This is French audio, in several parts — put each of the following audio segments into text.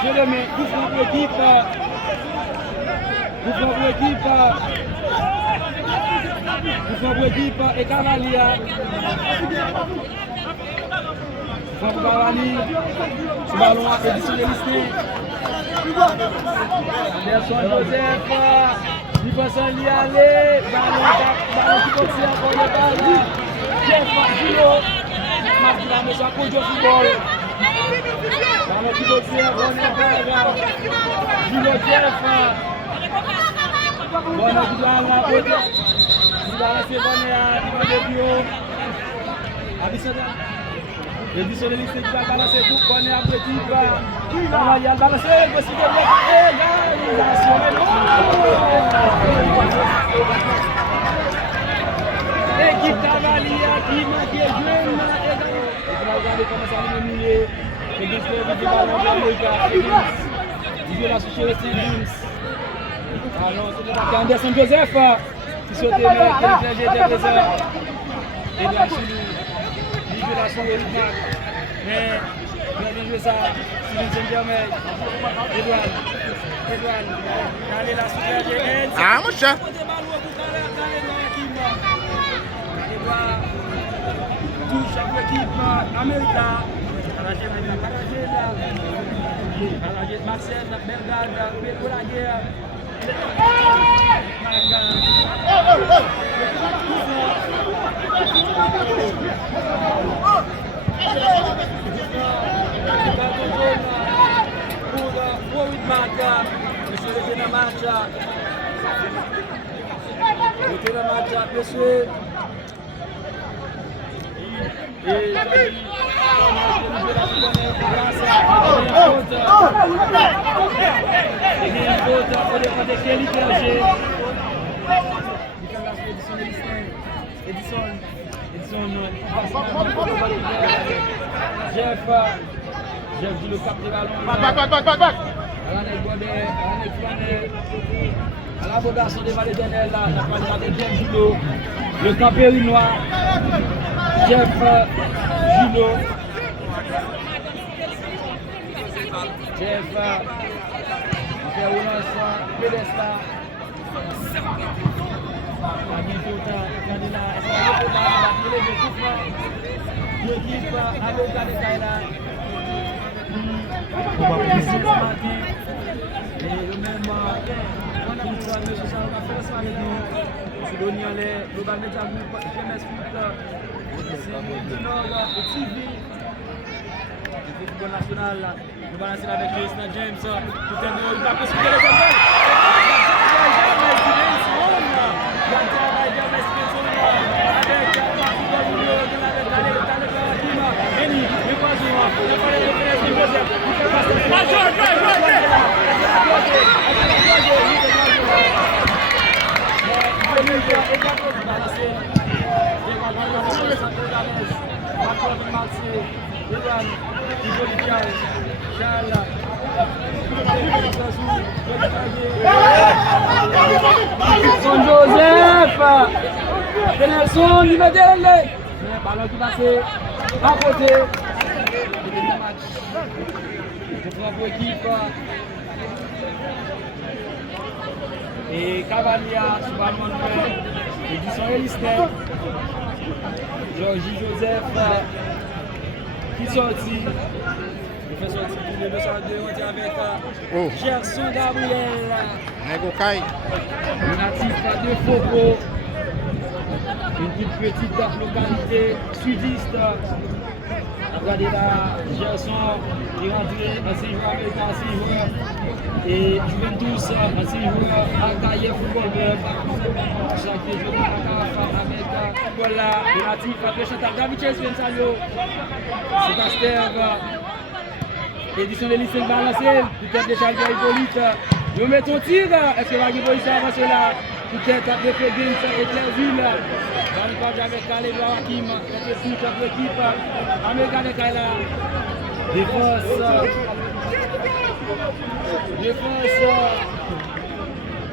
Je le mets, coup franc pour l'équipe. Coup franc pour l'équipe. Coup franc pour l'équipe et Cavalia. Coup franc pour Cavani. Ce ballon à Edison Delisné. Anderson Joseph. Il va s'en y aller. Ballon qui continue encore le balle. Jeff Gino. Marc de la maison à cause du football. Ballon qui continue encore le balle. Gino Jeff. Bona kijana kote. Kijana sebane ya Dibio. Abisada. Edison Delisné qui va balancer pour bonne à petit pas. Il va balancer possible. L'équipe Cavalia qui marque jeune. On va regarder comment ça va mouiller. L'équipe de ballon de Liga. Il veut la soucher Stevens. Alors, c'est Anderson Joseph qui saute le PG de Brésil. Edouard Chilou, il veut la soucher Edouard. Mais, il a bien joué ça. Sylvain Saint-Germain. Edouard, allez la soucher. Ah, mon chat. Edouard touche à l'équipe América. À la Gêne Marcel, Bernard, Pedro Laguerre. Pour 8 marques, monsieur le Téna Marcha. Le Téna Marcha, monsieur. Et Jeff dit le cap de ballon. À la bogation de Valédenel, là, la parole de Jeff Gilo. Le camp périnois. Jeff Gilo. Jeff il fait relance Pédesta. La bien pourtant, candidat, est-ce que la l'équipe avec la Kaila. Et le même Bonsoir, monsieur Charles, on va faire ça avec nous. Sur l'Onialet, Global Media Group, GMS Foot, c'est Nord, TV. Le football national, nous balancer avec Christian James. Tout est nous, la possibilité de gagner. Son Joseph, Nelson, niveau d'elle. Ballon qui passe à côté. Pour équipe. Et Cavalia, sous ballon de Edison Elisner. Georgie Joseph qui sortit. Il fait sortir pour le 202 avec Gerson Gabriel. Natif de Foko. Une toute petite localité sudiste. Regardez là, Gerson qui est rentré en 6 joueurs américains, 6 joueurs. Et Juventus, en 6 joueurs à Gaïa Football Club. Chaque jour avec football là, natif après Chantal David Chelsea Salio. C'est un Steve. Édition de lycée balancé, peut-être de Charles Hippolyte. Nous mettons un tir. Est-ce que Magui Boïs va avancer là? Peut-être avec Fredin et Clairville. Dans le cadre avec Khaled Hakim, qui est toute l'équipe. Américain de Kaila. Défense.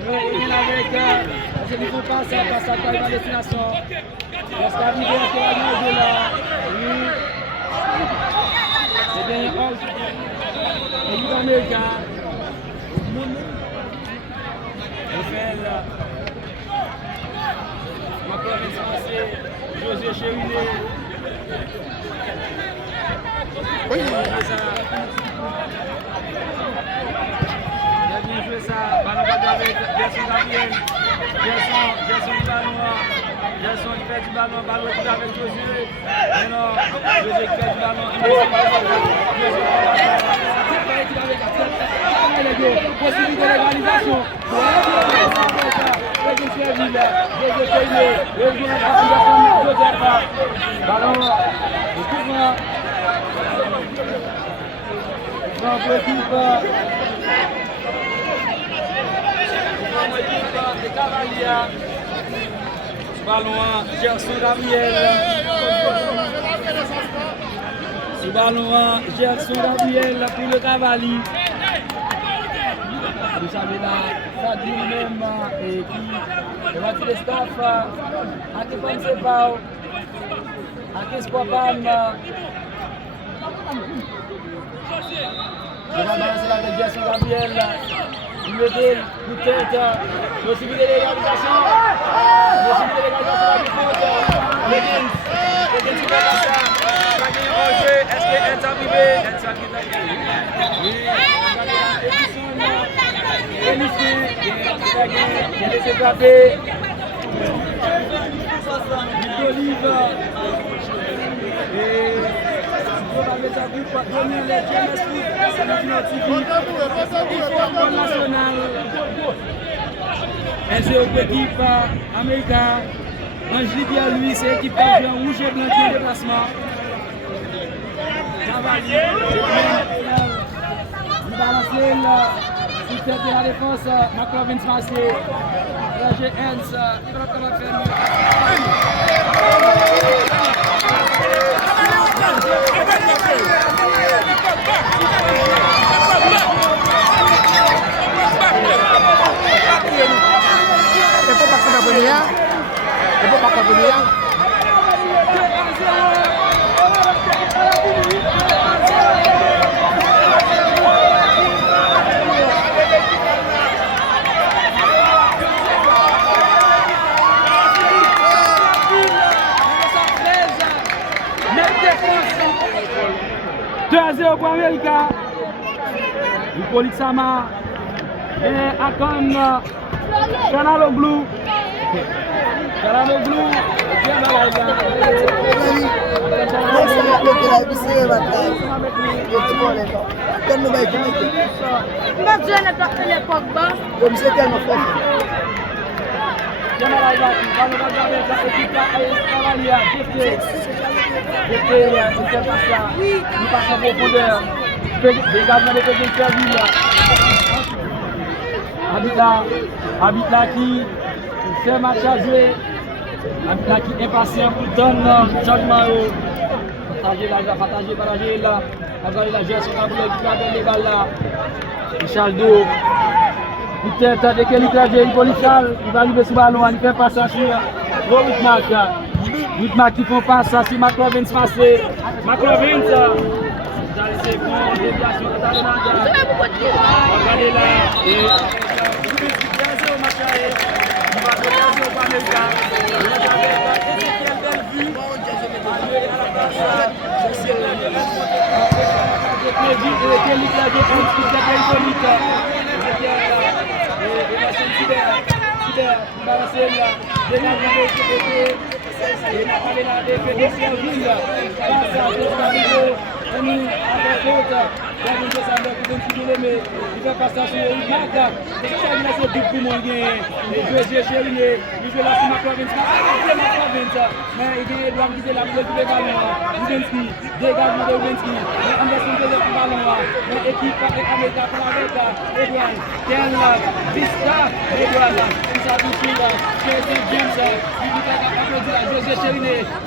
Il avec. C'est qu'il faut passer à la destination. Lorsqu'à arriver à Kéranou de là. Oui. C'est bien un l'équipe américaine. Raphaël. Macron est José Chériné. Oui. Il a bien joué ça. Ballon avec Gerson Gabriel. Gerson du ballon. Gerson qui fait du ballon. Ballon qui avec Josué. Maintenant, José qui fait du ballon. Possibilité de réalisation. Ballon, équipement. Pour l'équipe de Cavalia. Ballon, Gerson Gabriel. Ce ballon, Gerson Gabriel pour le Cavali. Vous savez là, ça dit même et qui va tirer le staff à qui pense pas, à qui se croit pas. Je vais balancer la avec Gerson Gabriel. Il me dit peut-être possibilité de l'égalisation. Possibilité de l'égalisation à l'effort. Legends qui fait ça. Ça gagne un jeu. Est-ce qu'elle est arrivée? Elle est arrivée. Oui, j'ai laissé frapper. D'Olive. Et on va mettre un groupe pour donner les GMS Foot. C'est notre football national. C'est l'équipe américaine. Angelique lui, c'est l'équipe en rouge et blanc qui est déplacement. Cavalier, il balancer là. Il fait de la défense, McLovin se passe. Roger Hens, il va comment faire. Pour América, Hippolyte Sama et Akon Canaloglu. Canaloglu. Habite qui fait match à jouer. Habite qui est impatient pour donner changement. Partager là. Partager la gestion de la balle là. Richardo. Peut-être dès qu'il est policial, il va arriver sur le ballon, il fait passer à suivre. Whitmark qui font passer si McLovin se passe. McLovin, c'est bon, déviation de Talenada. Regardez là. Et au match il va donner au Panelka. Quelle belle vue. À la place.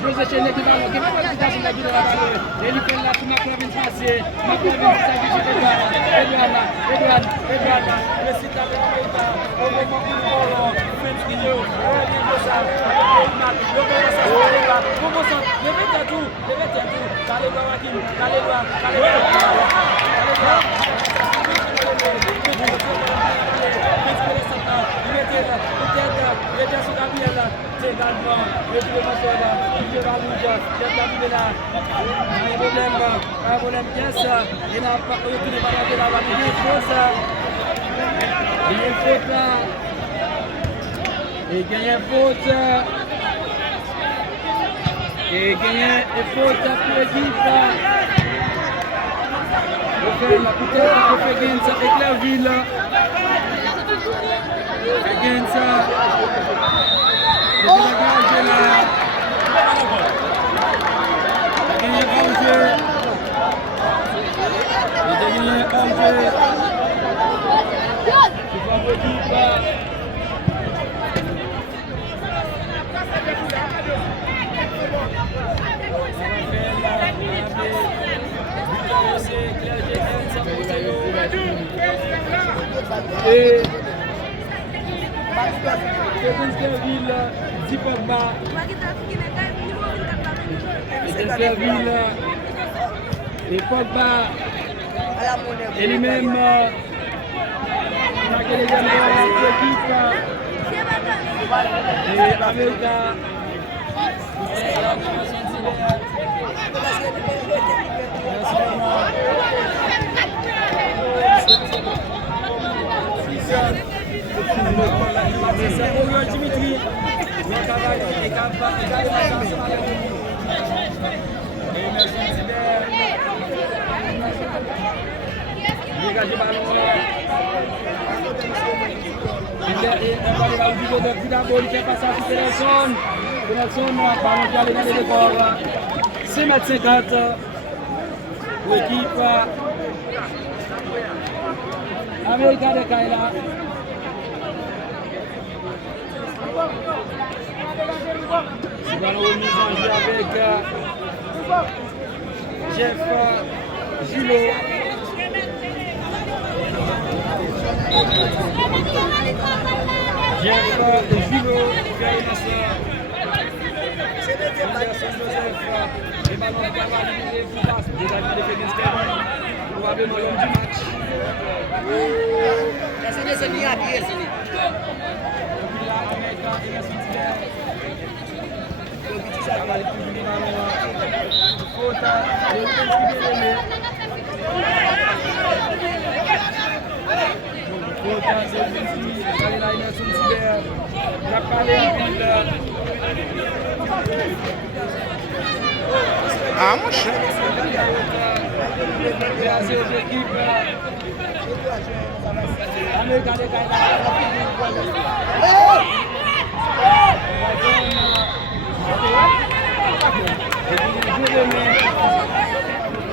José Chene qui va le qui va il fait la McLovin passer McLovin ça qui Edouard le site avec au moment où et gagner faute pour l'équipe. On fait Genza avec Clairville. Genza. Le dégagage là. Et Clairville, dit Pogba. Clairville et Pogba et lui-même il a gagné l'équipe et America. C'est Dimitri. Dégagez ballon. Il fait passer à Nelson. Nelson, ballon qui allait dans les décors. 5,50 pour l'équipe America de Kaila. C'est ballon remis en jeu avec Jeff Gillot. Jeff Gillot, Gary Nassar. Anderson Joseph. Et ballon qui va valider pour passe. Déjà, il a fait des probablement l'homme du match. C'est bien à pied. Kota Nelson Tiber, la parlé en ville. Ah, mon cher.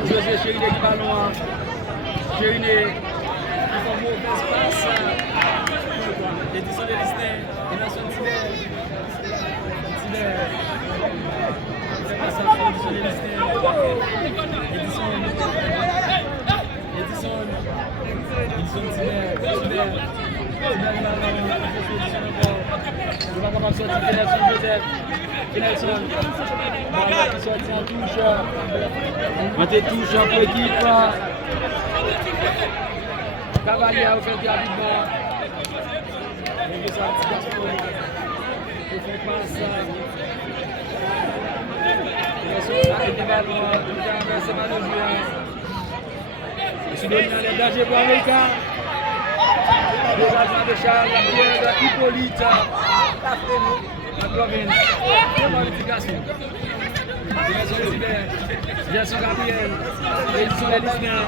José Chériné qui ballon. Chériné qui fait mauvaise passe. Édition de Disney, Nelson Tiber. C'est pas ça, Édition de Disney. Edison Tiber. On va commencer à sortir Nelson Joseph. Nelson. Qui sortit en touche. On te touche pour l'équipe. Cavalier a offert rapidement. Il fait passe. Nelson a été ballon. Il a inversé Manojouan. Je suis donné dans les dangers pour l'Amérique. Dégagement de Charles, Pierre, Hippolyte, la province. Très bonne efficacité. Gerson Gabriel, Edison Elisner.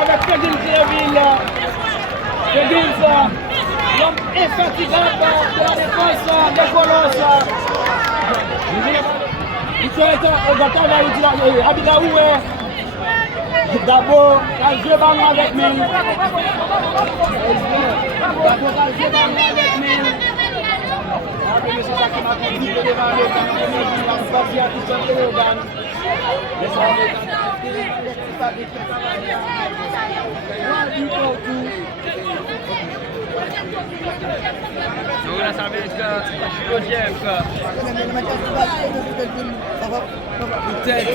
Avec Fedil Théoville. Fedil, l'homme infatigable de la défense des Colosses. Il serait au bâton là, Abida Oué. D'abord, quand je ballon avec lui. D'abord, quand je ballon avec lui. Après, monsieur Saki m'a dit que devant le temps, il m'a dit à tout son Théogan. Nous, là, ça veut dire que Joseph. Peut-être.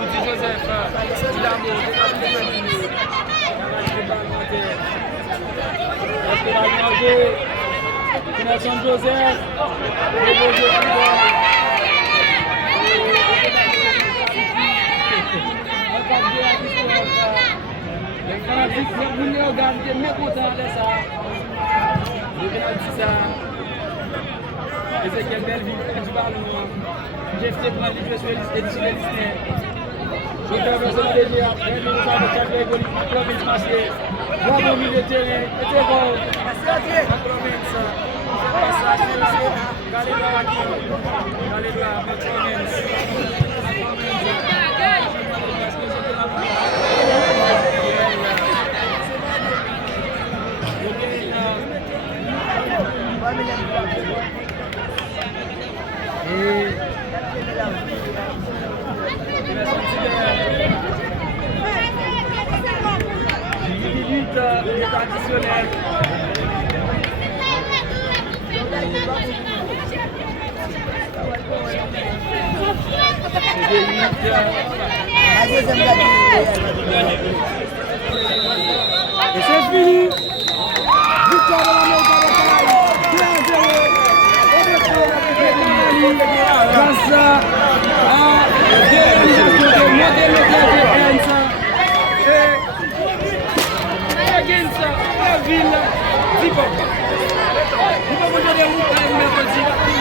Petit Joseph. Petit Damo. Nelson Joseph. Les fanatiques, les organes, qui sont mécontents de ça. Les fanatiques, Ezekiel Belleville, du ballon. Jeff prend les jeux sur les Disney. Je vais faire ça déjà. Je vais faire ça avec chaque école. La province marché. Bon au milieu de terrain. Et c'est bon. La province. Passage. Galédois aquí. Galédois, la province. Traditionnel. Et c'est fini. Victoire de l'Amérique. Grâce à l'organisation de modèle de la ville d'Ipo. Nous pouvons aujourd'hui vous mercredi pour le